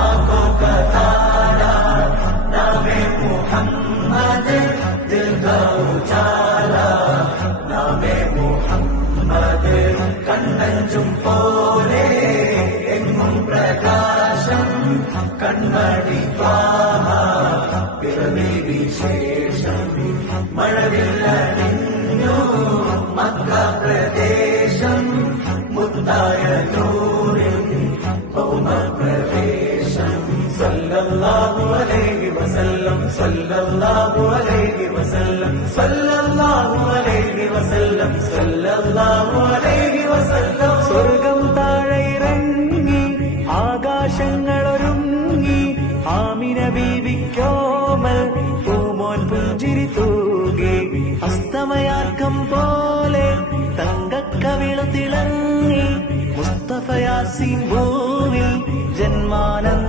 आंखों का तारा नामे मुहम्मद, दिल का उजाला नामे मुहम्मद, കണ്ണഞ്ചും പോലെ എങ്ങും പ്രകാശം കൺമണി ത്വാഹ, പിറവി വിശേഷം മഴവില്ലണിഞ്ഞു മക്ക പ്രദേശം, മുത്തായ നൂറിൽ ഭൗമ പ്രവേശം. സല്ലല്ലാഹു അലൈഹി വസല്ലം, സല്ലല്ലാഹു അലൈഹി വസല്ലം, സല്ലല്ലാഹു അലൈഹി വസല്ലം, സല്ലല്ലാഹു അലൈഹി വസല്ലം. സ്വർഗം താഴെ ഇറങ്ങി ആകാശങ്ങളൊരുങ്ങി, ആമിന ബീവിക്കോമൽ പൂമോൻ പുഞ്ചിരി തൂകി, അസ്തമയാക്കം പോലെ തങ്കക്കവിളു തിളങ്ങി, മുസ്തഫ യാസീൻ ഭൂവിൽ ജന്മാനന്ദ